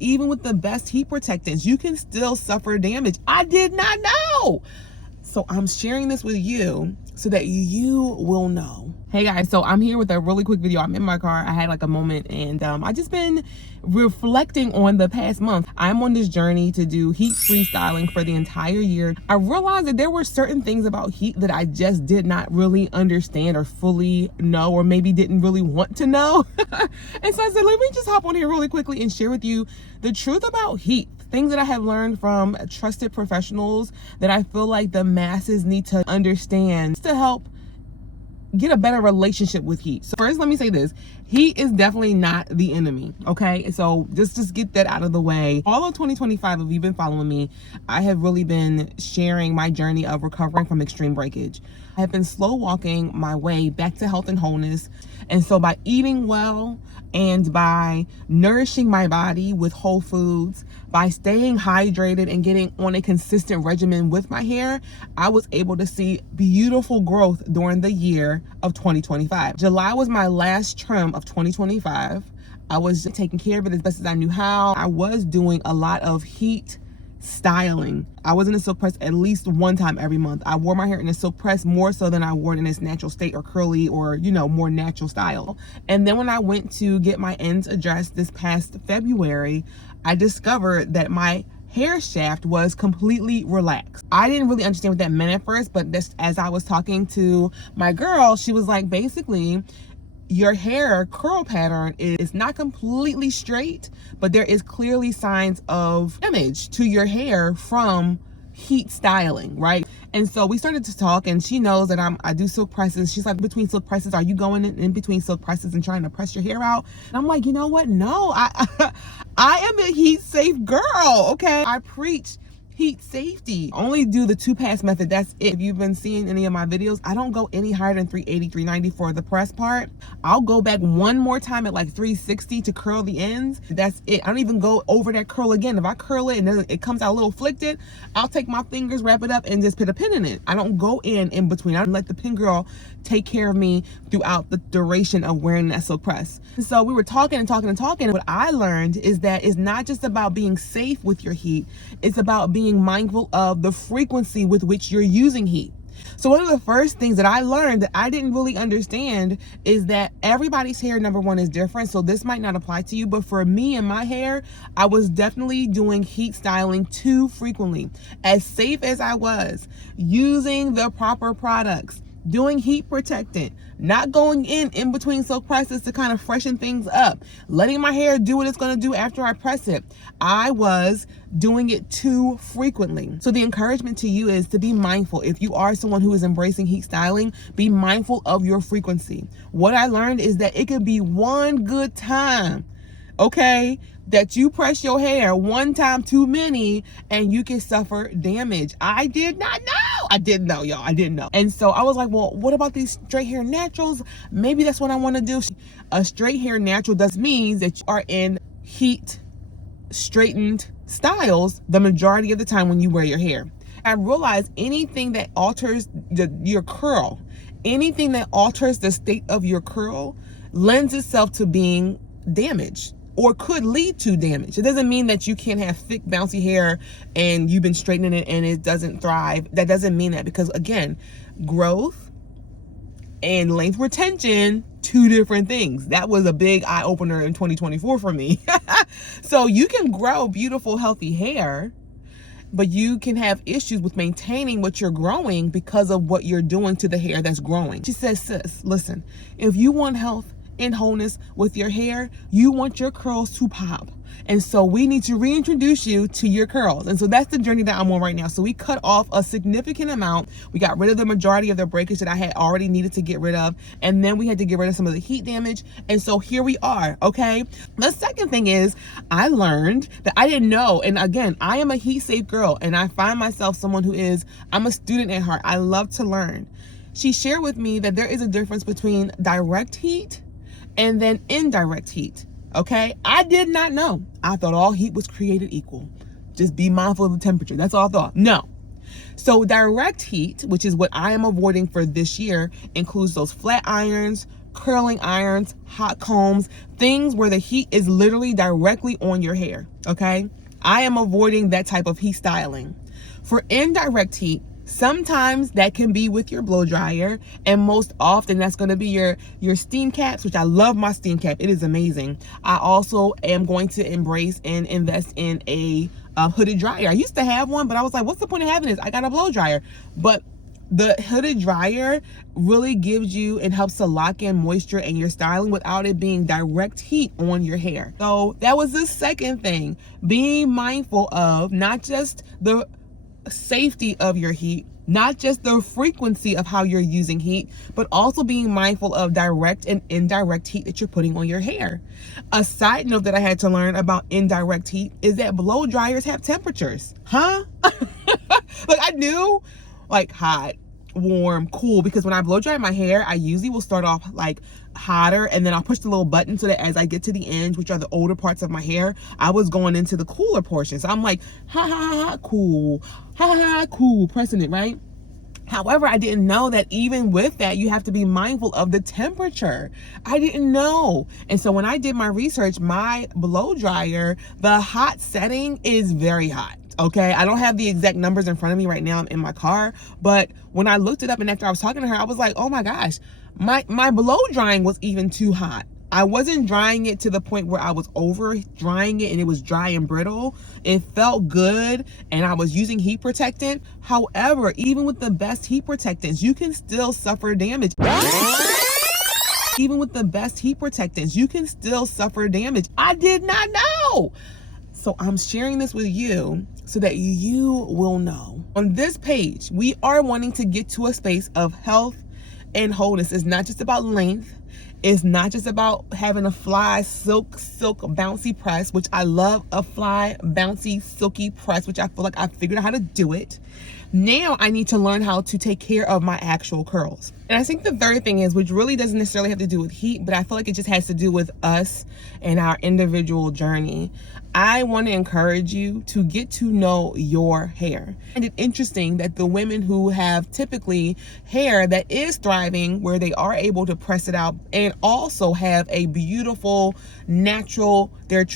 Even with the best heat protectants, you can still suffer damage. I did not know. So I'm sharing this with you so that you will know. Hey guys, so I'm here with a really quick video. I'm in my car. I had like a moment and I just been reflecting on the past month. I'm on this journey to do heat-free styling for the entire year. I realized that there were certain things about heat that I just did not really understand or fully know, or maybe didn't really want to know. And so I said, let me just hop on here really quickly and share with you the truth about heat. Things that I have learned from trusted professionals that I feel like the masses need to understand to help get a better relationship with heat. So first, let me say this. Heat is definitely not the enemy, okay? So just get that out of the way. All of 2025, if you've been following me, I have really been sharing my journey of recovering from extreme breakage. I have been slow walking my way back to health and wholeness. And so by eating well and by nourishing my body with whole foods, by staying hydrated and getting on a consistent regimen with my hair, I was able to see beautiful growth during the year of 2025. July was my last trim of 2025. I was taking care of it as best as I knew how. I was doing a lot of heat styling. I was in a silk press at least one time every month. I wore my hair in a silk press more so than I wore it in its natural state or curly or, you know, more natural style. And then when I went to get my ends addressed this past February, I discovered that my hair shaft was completely relaxed. I didn't really understand what that meant at first, but this, as I was talking to my girl, she was like, basically, your hair curl pattern is not completely straight, but there is clearly signs of damage to your hair from heat styling, right? And so we started to talk, and she knows that I do silk presses. She's like, between silk presses, are you going in between silk presses and trying to press your hair out? And I'm like, you know what? No, I am a heat safe girl, okay? I preach heat safety. Only do the 2-pass method. That's it. If you've been seeing any of my videos, I don't go any higher than 380, 390 for the press part. I'll go back one more time at like 360 to curl the ends. That's it. I don't even go over that curl again. If I curl it and then it comes out a little flicked, I'll take my fingers, wrap it up, and just put a pin in it. I don't go in between. I let the pin girl take care of me throughout the duration of wearing that silk press. And so we were talking and talking and talking. What I learned is that it's not just about being safe with your heat. It's about being mindful of the frequency with which you're using heat. So one of the first things that I learned that I didn't really understand is that everybody's hair, number one, is different. So this might not apply to you, but for me and my hair, I was definitely doing heat styling too frequently. As safe as I was, using the proper products, doing heat protectant, not going in between silk presses to kind of freshen things up, letting my hair do what it's going to do after I press it. I was doing it too frequently. So the encouragement to you is to be mindful. If you are someone who is embracing heat styling, be mindful of your frequency. What I learned is that it could be one good time, okay, that you press your hair one time too many and you can suffer damage. I did not know. I didn't know, y'all. I didn't know. And so I was like, well, what about these straight hair naturals? Maybe that's what I want to do. A straight hair natural does means that you are in heat straightened styles the majority of the time when you wear your hair. I realized anything that alters your curl, anything that alters the state of your curl lends itself to being damaged or could lead to damage. It doesn't mean that you can't have thick, bouncy hair and you've been straightening it and it doesn't thrive. That doesn't mean that, because again, growth and length retention, two different things. That was a big eye opener in 2024 for me. So you can grow beautiful, healthy hair, but you can have issues with maintaining what you're growing because of what you're doing to the hair that's growing. She says, sis, listen, if you want health and wholeness with your hair, you want your curls to pop. And so we need to reintroduce you to your curls. And so that's the journey that I'm on right now. So we cut off a significant amount. We got rid of the majority of the breakage that I had already needed to get rid of. And then we had to get rid of some of the heat damage. And so here we are, okay? The second thing is I learned that I didn't know. And again, I am a heat safe girl. And I find myself someone who I'm a student at heart. I love to learn. She shared with me that there is a difference between direct heat and then indirect heat. Okay, I did not know. I thought all heat was created equal. Just be mindful of the temperature. That's all I thought. No. So direct heat, which is what I am avoiding for this year, includes those flat irons, curling irons, hot combs, things where the heat is literally directly on your hair, okay? I am avoiding that type of heat styling. For indirect heat, sometimes that can be with your blow dryer, and most often that's going to be your steam caps, which I love my steam cap. It is amazing. I also am going to embrace and invest in a hooded dryer. I used to have one, but I was like, what's the point of having this? I got a blow dryer. But the hooded dryer really gives you and helps to lock in moisture in your styling without it being direct heat on your hair. So that was the second thing, being mindful of not just the safety of your heat, not just the frequency of how you're using heat, but also being mindful of direct and indirect heat that you're putting on your hair. A side note that I had to learn about indirect heat is that blow dryers have temperatures. Huh? Like, I knew like hot, warm, cool, because when I blow dry my hair, I usually will start off like hotter, and then I'll push the little button so that as I get to the ends, which are the older parts of my hair, I was going into the cooler portion. So I'm like, ha ha ha, cool, ha ha ha, cool, pressing it, right? However, I didn't know that even with that, you have to be mindful of the temperature. I didn't know. And so when I did my research, my blow dryer, the hot setting is very hot. Okay, I don't have the exact numbers in front of me right now. I'm in my car, but when I looked it up and after I was talking to her, I was like, oh my gosh, my blow drying was even too hot. I wasn't drying it to the point where I was over drying it and it was dry and brittle. It felt good and I was using heat protectant. However, even with the best heat protectants, you can still suffer damage. Even with the best heat protectants, you can still suffer damage. I did not know. So I'm sharing this with you so that you will know. On this page, we are wanting to get to a space of health and wholeness. It's not just about length. It's not just about having a fly, silk, bouncy press, which I love a fly, bouncy, silky press, which I feel like I figured out how to do it. Now I need to learn how to take care of my actual curls. And I think the third thing is, which really doesn't necessarily have to do with heat, but I feel like it just has to do with us and our individual journey. I want to encourage you to get to know your hair. And it's interesting that the women who have typically hair that is thriving, where they are able to press it out and also have a beautiful, natural, their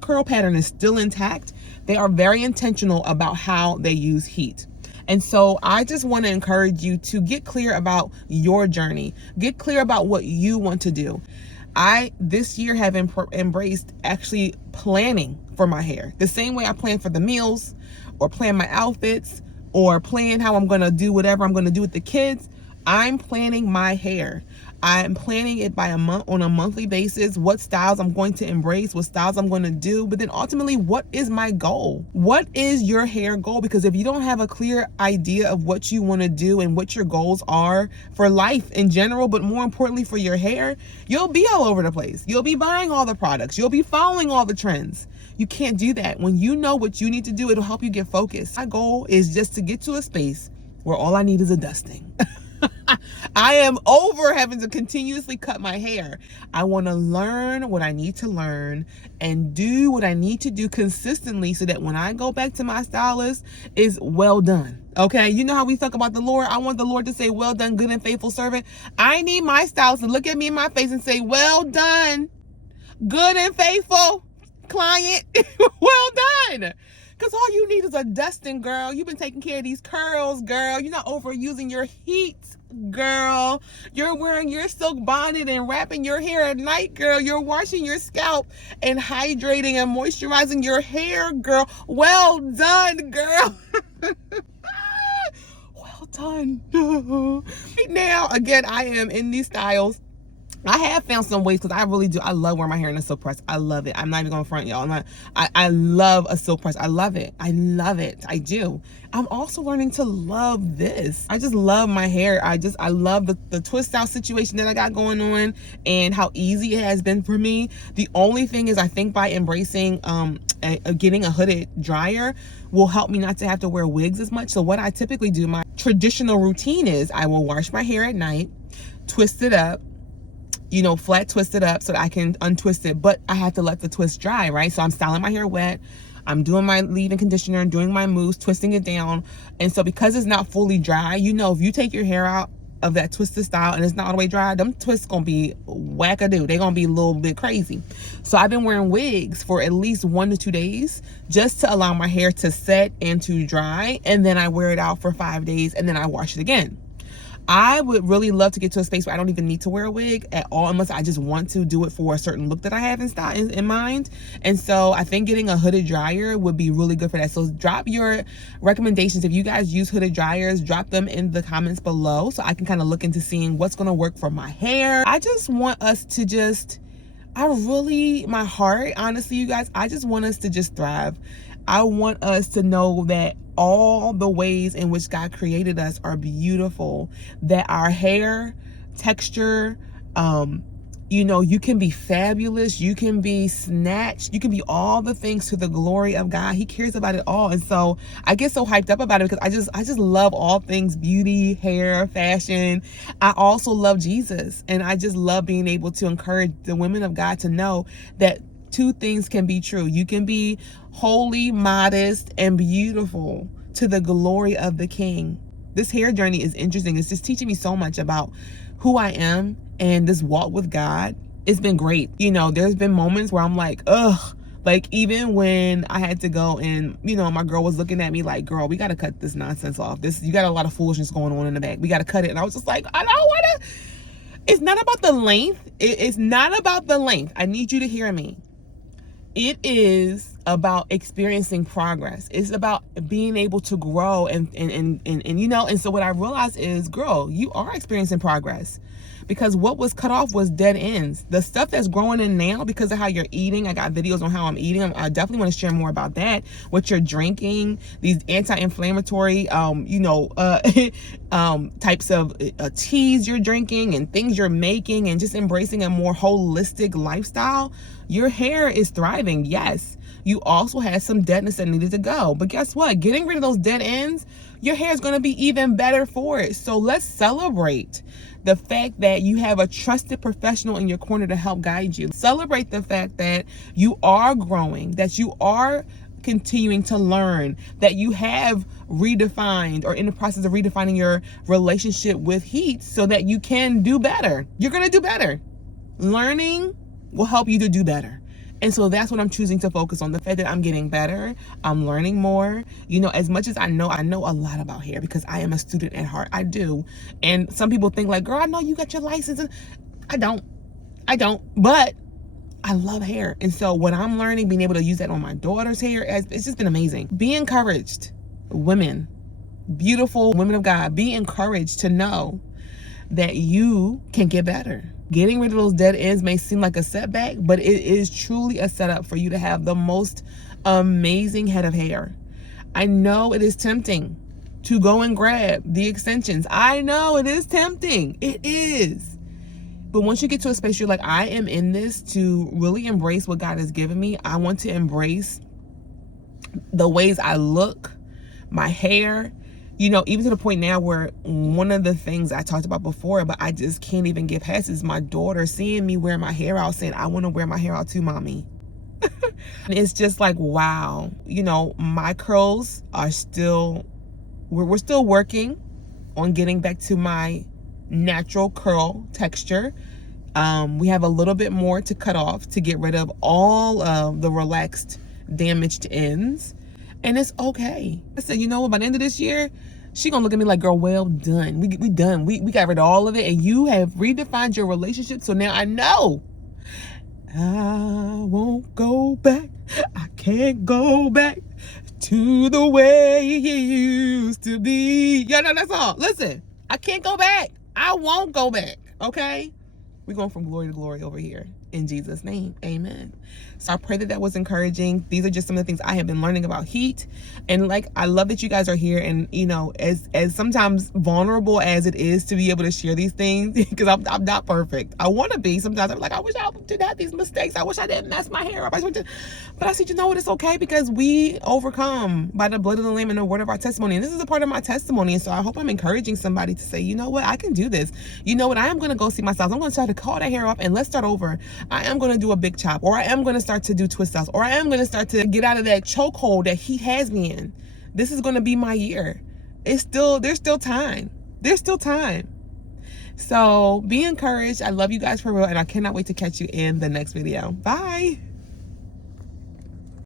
curl pattern is still intact, they are very intentional about how they use heat. And so I just want to encourage you to get clear about your journey. Get clear about what you want to do. I, this year, have embraced actually planning for my hair. The same way I plan for the meals or plan my outfits or plan how I'm going to do whatever I'm going to do with the kids. I'm planning my hair. I'm planning it by on a monthly basis, what styles I'm going to embrace, what styles I'm going to do, but then ultimately, what is my goal? What is your hair goal? Because if you don't have a clear idea of what you want to do and what your goals are for life in general, but more importantly for your hair, you'll be all over the place. You'll be buying all the products. You'll be following all the trends. You can't do that. When you know what you need to do, it'll help you get focused. My goal is just to get to a space where all I need is a dusting. I am over having to continuously cut my hair. I want to learn what I need to learn and do what I need to do consistently so that when I go back to my stylist, it's well done. Okay, you know how we talk about the Lord? I want the Lord to say, well done, good and faithful servant. I need my stylist to look at me in my face and say, well done, good and faithful client. Well done. Because all you need is a dusting, girl. You've been taking care of these curls, girl. You're not overusing your heat, girl. You're wearing your silk bonnet and wrapping your hair at night, girl. You're washing your scalp and hydrating and moisturizing your hair, girl. Well done, girl. Well done. Right now, again, I am in these styles. I have found some ways because I really do. I love wearing my hair in a silk press. I love it. I'm not even going to front y'all. I love a silk press. I love it. I love it. I do. I'm also learning to love this. I just love my hair. I love the twist out situation that I got going on and how easy it has been for me. The only thing is I think by embracing getting a hooded dryer will help me not to have to wear wigs as much. So what I typically do, my traditional routine is I will wash my hair at night, twist it up, you know, flat twist it up so that I can untwist it, but I have to let the twist dry, right? So I'm styling my hair wet, I'm doing my leave-in conditioner, doing my moves, twisting it down. And so because it's not fully dry, you know, if you take your hair out of that twisted style and it's not all the way dry, them twists gonna be wackadoo. They're gonna be a little bit crazy. So I've been wearing wigs for at least 1 to 2 days just to allow my hair to set and to dry, and then I wear it out for 5 days and then I wash it again. I would really love to get to a space where I don't even need to wear a wig at all unless I just want to do it for a certain look that I have in mind. And so I think getting a hooded dryer would be really good for that. So drop your recommendations. If you guys use hooded dryers, drop them in the comments below so I can kind of look into seeing what's going to work for my hair. I just want us to my heart, honestly, you guys, I just want us to just thrive. I want us to know that all the ways in which God created us are beautiful, that our hair texture, you can be fabulous, you can be snatched, you can be all the things to the glory of God. He cares about it all. And so I get so hyped up about it because I just love all things beauty, hair, fashion. I also love Jesus, and I just love being able to encourage the women of God to know that 2 things can be true. You can be holy, modest, and beautiful to the glory of the King. This hair journey is interesting. It's just teaching me so much about who I am and this walk with God. It's been great. There's been moments where I'm like, ugh. Like, even when I had to go and, my girl was looking at me like, girl, we got to cut this nonsense off. You got a lot of foolishness going on in the back. We got to cut it. And I was just like, I don't want to. It's not about the length. It's not about the length. I need you to hear me. It is about experiencing progress. It's about being able to grow and so what I realized is, girl, you are experiencing progress, because what was cut off was dead ends. The stuff that's growing in now because of how you're eating, I got videos on how I'm eating. I definitely want to share more about that. What you're drinking, these anti-inflammatory, types of teas you're drinking and things you're making, and just embracing a more holistic lifestyle. Your hair is thriving, yes. You also had some deadness that needed to go. But guess what? Getting rid of those dead ends, your hair is going to be even better for it. So let's celebrate the fact that you have a trusted professional in your corner to help guide you. Celebrate the fact that you are growing, that you are continuing to learn, that you have redefined or in the process of redefining your relationship with heat so that you can do better. You're going to do better. Learning will help you to do better. And so that's what I'm choosing to focus on. The fact that I'm getting better, I'm learning more. As much as I know a lot about hair because I am a student at heart. I do. And some people think like, girl, I know you got your license. I don't. But I love hair. And so what I'm learning, being able to use that on my daughter's hair, it's just been amazing. Be encouraged, women, beautiful women of God. Be encouraged to know that you can get better. Getting rid of those dead ends may seem like a setback, but it is truly a setup for you to have the most amazing head of hair. I know it is tempting to go and grab the extensions. I know it is tempting. It is. But once you get to a space you're like, I am in this to really embrace what God has given me. I want to embrace the ways I look, my hair, even to the point now where one of the things I talked about before, but I just can't even get past, is my daughter seeing me wear my hair out, saying, I want to wear my hair out too, mommy. It's just like, wow. My curls are still, we're still working on getting back to my natural curl texture. We have a little bit more to cut off to get rid of all of the relaxed, damaged ends. And it's okay. I said, by the end of this year, she gonna look at me like, girl, well done. We done. We got rid of all of it, and you have redefined your relationship. So now I know I won't go back. I can't go back to the way it used to be. That's all. Listen, I can't go back. I won't go back. Okay? We're going from glory to glory over here. In Jesus' name, amen. So I pray that was encouraging. These are just some of the things I have been learning about heat. And I love that you guys are here. And, as sometimes vulnerable as it is to be able to share these things, because I'm not perfect. I want to be. Sometimes I'm like, I wish I didn't have these mistakes. I wish I didn't mess my hair up. But I said, what? It's okay, because we overcome by the blood of the Lamb and the word of our testimony. And this is a part of my testimony. And so I hope I'm encouraging somebody to say, what? I can do this. I am going to go see myself. I'm going to try to call that hair off and let's start over. I am going to do a big chop, or I am going to start to do twist outs, or I am going to start to get out of that chokehold that he has me in. This is going to be my year. There's still time. There's still time. So be encouraged. I love you guys for real, and I cannot wait to catch you in the next video. Bye.